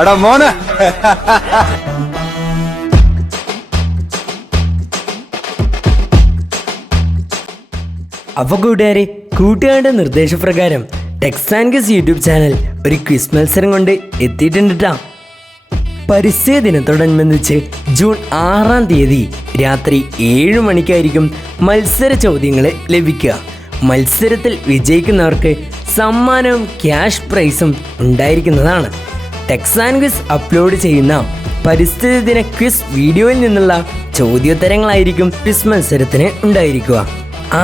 എടാ മോനെ. അപ്പോൾ കൂട്ടുകാരുടെ നിർദ്ദേശപ്രകാരം techs and quiz YouTube channel ഒരു ക്വിസ് മത്സരം കൊണ്ട് എത്തിയിട്ടുണ്ട് ട്ടാ. പരിസ്ഥിതി ദിനത്തോടനുബന്ധിച്ച് ജൂൺ 6-ാം തീയതി രാത്രി 7 മണിക്കായിരിക്കും മത്സര ചോദ്യങ്ങൾ ലഭിക്കുക. മത്സരത്തിൽ വിജയിക്കുന്നവർക്ക് സമ്മാനവും ക്യാഷ് പ്രൈസും ഉണ്ടായിരിക്കുന്നതാണ്. ടെക്സ് ആൻഡ് ക്വിസ് അപ്ലോഡ് ചെയ്യുന്ന പരിസ്ഥിതി ദിന ക്വിസ് വീഡിയോയിൽ നിന്നുള്ള ചോദ്യോത്തരങ്ങളായിരിക്കും ക്വിസ് മത്സരത്തിന് ഉണ്ടായിരിക്കുക.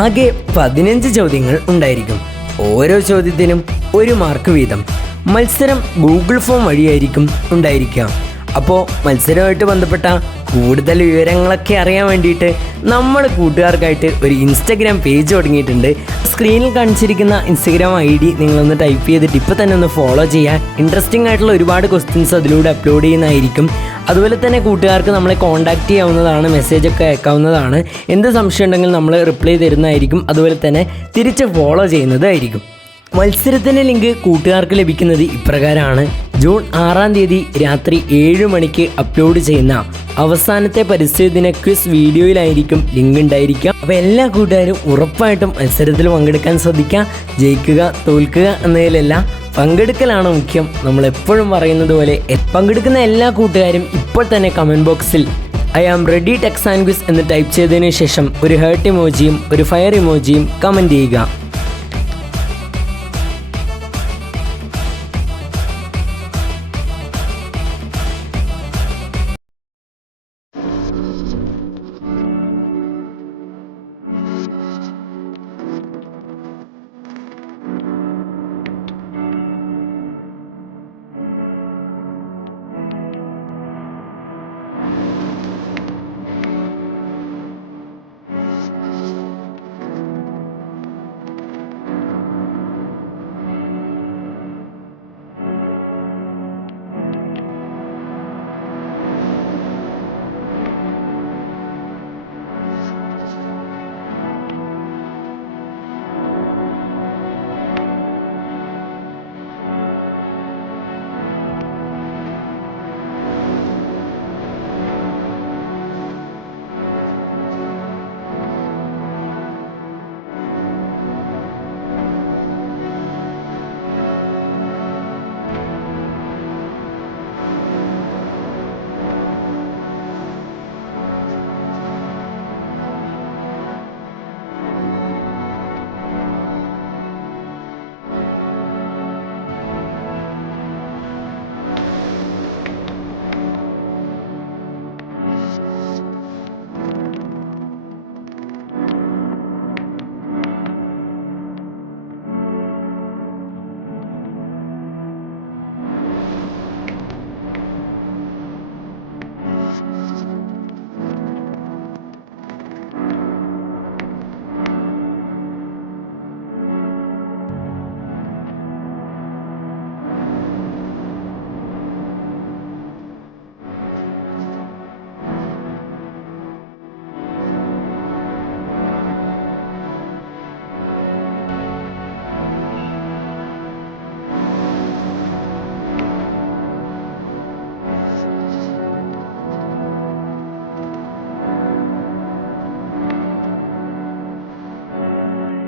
ആകെ 15 ചോദ്യങ്ങൾ ഉണ്ടായിരിക്കും. ഓരോ ചോദ്യത്തിനും 1 മാർക്ക് വീതം. മത്സരം ഗൂഗിൾ ഫോം വഴിയായിരിക്കും ഉണ്ടായിരിക്കുക. അപ്പോൾ മത്സരവുമായിട്ട് ബന്ധപ്പെട്ട കൂടുതൽ വിവരങ്ങളൊക്കെ അറിയാൻ വേണ്ടിയിട്ട് നമ്മുടെ കൂട്ടുകാർക്കായിട്ട് ഒരു ഇൻസ്റ്റഗ്രാം പേജ് തുടങ്ങിയിട്ടുണ്ട്. സ്ക്രീനിൽ കാണിച്ചിരിക്കുന്ന ഇൻസ്റ്റഗ്രാം ID നിങ്ങളൊന്ന് ടൈപ്പ് ചെയ്തിട്ട് ഇപ്പോൾ തന്നെ ഒന്ന് ഫോളോ ചെയ്യാൻ. ഇൻട്രസ്റ്റിംഗ് ആയിട്ടുള്ള ഒരുപാട് ക്വസ്റ്റ്യൻസ് അതിലൂടെ അപ്ലോഡ് ചെയ്യുന്നതായിരിക്കും. അതുപോലെ തന്നെ കൂട്ടുകാർക്ക് നമ്മളെ കോൺടാക്റ്റ് ചെയ്യാവുന്നതാണ്, മെസ്സേജൊക്കെ അയക്കാവുന്നതാണ്. എന്ത് സംശയം ഉണ്ടെങ്കിൽ നമ്മൾ റിപ്ലൈ തരുന്നതായിരിക്കും. അതുപോലെ തന്നെ തിരിച്ച് ഫോളോ ചെയ്യുന്നതായിരിക്കും. മത്സരത്തിൻ്റെ ലിങ്ക് കൂട്ടുകാർക്ക് ലഭിക്കുന്നത് ഇപ്രകാരമാണ്. ജൂൺ 6-ാം തീയതി രാത്രി 7 മണിക്ക് അപ്ലോഡ് ചെയ്യുന്ന അവസാനത്തെ പരിസ്ഥിതി ദിന ക്വിസ് വീഡിയോയിലായിരിക്കും ലിങ്ക് ഉണ്ടായിരിക്കുക. അപ്പോൾ എല്ലാ കൂട്ടുകാരും ഉറപ്പായിട്ടും മത്സരത്തിൽ പങ്കെടുക്കാൻ ശ്രദ്ധിക്കുക. ജയിക്കുക തോൽക്കുക എന്നതിലല്ല, പങ്കെടുക്കലാണ് മുഖ്യം. നമ്മളെപ്പോഴും പറയുന്നത് പോലെ പങ്കെടുക്കുന്ന എല്ലാ കൂട്ടുകാരും ഇപ്പോൾ തന്നെ കമൻറ്റ് ബോക്സിൽ I am ready techs and quiz എന്ന് ടൈപ്പ് ചെയ്തതിന് ശേഷം ഒരു ഹേർട്ട് ഇമോജിയും ഒരു ഫയർ ഇമോജിയും കമൻറ്റ് ചെയ്യുക.